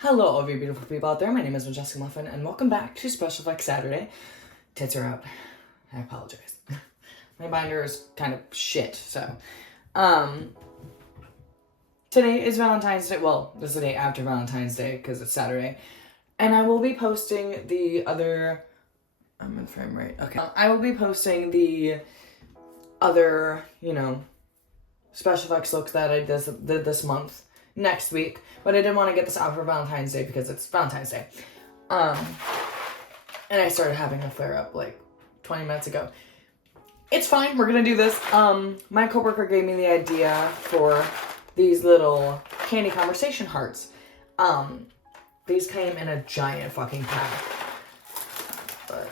Hello, all of you beautiful people out there. My name is Majestic Muffin, and welcome back to Special Effects Saturday. Tits are out. I apologize. My binder is kind of shit, so. Today is Valentine's Day. Well, this is the day after Valentine's Day, because it's Saturday. And I will be posting the other... I'm in frame right. Okay. I will be posting the other, special effects looks that I did this month next week, but I didn't want to get this out for Valentine's Day because it's Valentine's Day. And I started having a flare up like 20 minutes ago. It's fine, we're gonna do this. My coworker gave me the idea for these little candy conversation hearts. These came in a giant fucking pack. But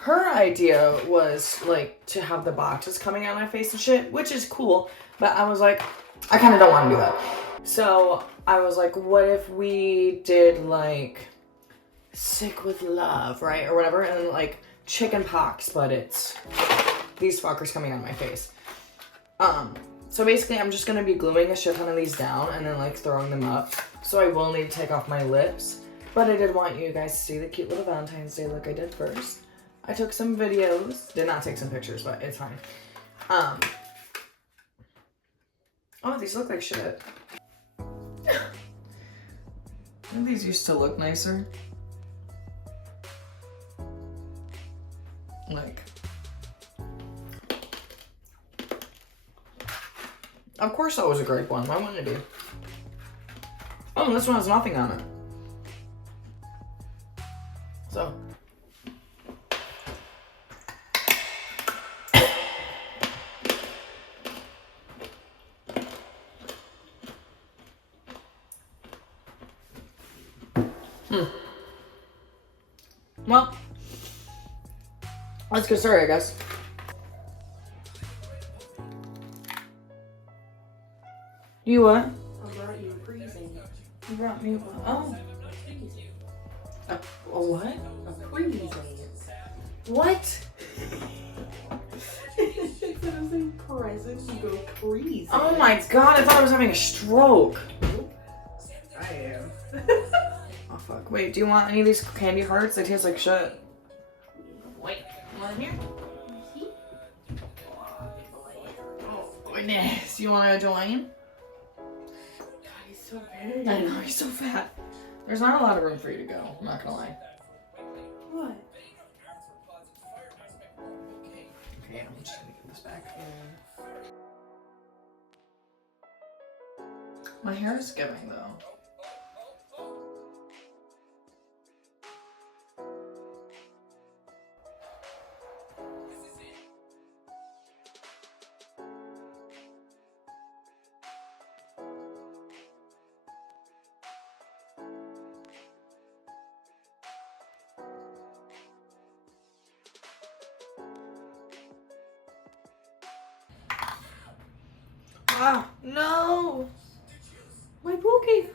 her idea was like to have the boxes coming out of my face and shit, which is cool, but I was like, I kind of don't want to do that. So I was like, what if we did like sick with love, right? Or whatever. And then like chicken pox, but it's these fuckers coming out of my face. So basically I'm just going to be gluing a shit ton of these down and then like throwing them up. So I will need to take off my lips. But I did want you guys to see the cute little Valentine's Day look I did first. I took some videos. Did not take some pictures, but it's fine. Oh, these look like shit. These used to look nicer. Like, of course that was a great one. Why wouldn't it be? Oh, this one has nothing on it. So. Well, let's get started, I guess. You what? I brought you a present. You brought me what? Oh. A what? A present. What? Instead of saying present, you go present. Oh my god, I thought I was having a stroke. I am. Oh fuck. Wait, do you want any of these candy hearts? They taste like shit. Wait, one here? Oh goodness. You wanna join? God, he's so big. I know, he's so fat. There's not a lot of room for you to go, I'm not gonna lie. What? Okay, I'm just gonna get this back. My hair is giving though. Ah, no! My pookie!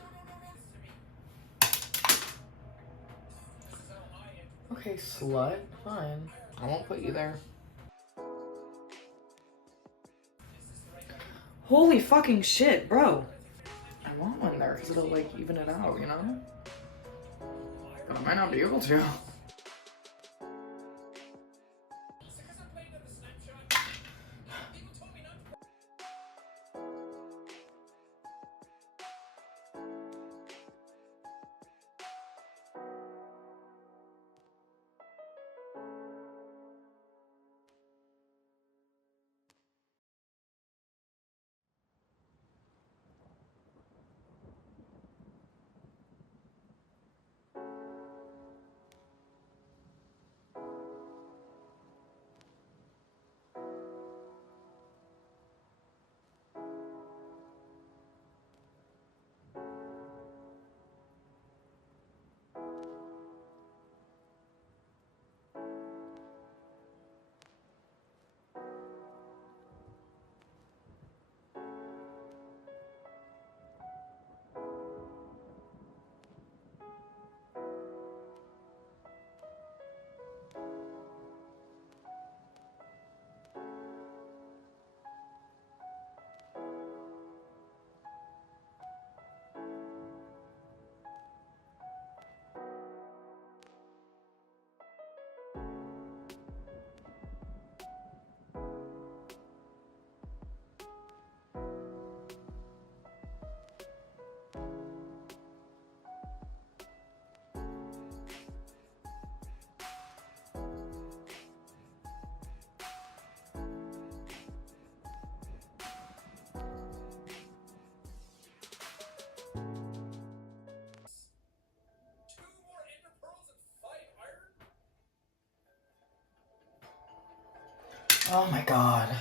Okay, slut. Fine. I won't put you there. Holy fucking shit, bro. I want one there because it'll like even it out, you know? But I might not be able to. Oh my god.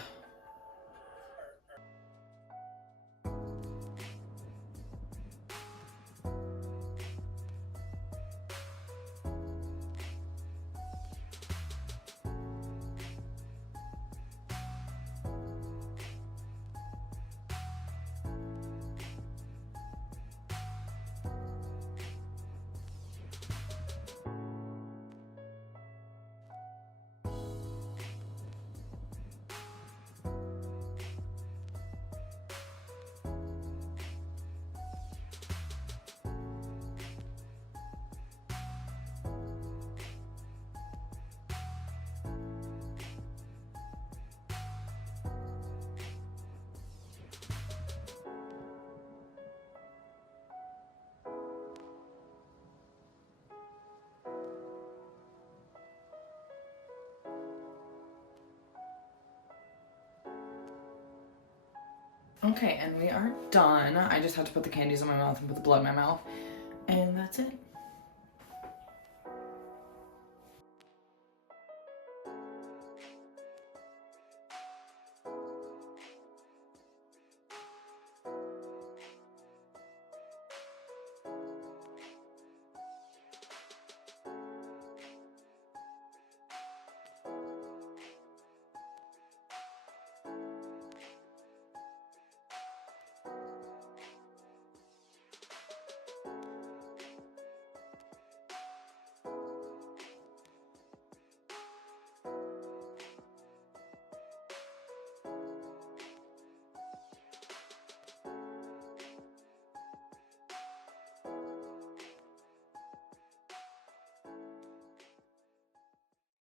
Okay, and we are done. I just have to put the candies in my mouth and put the blood in my mouth. And that's it.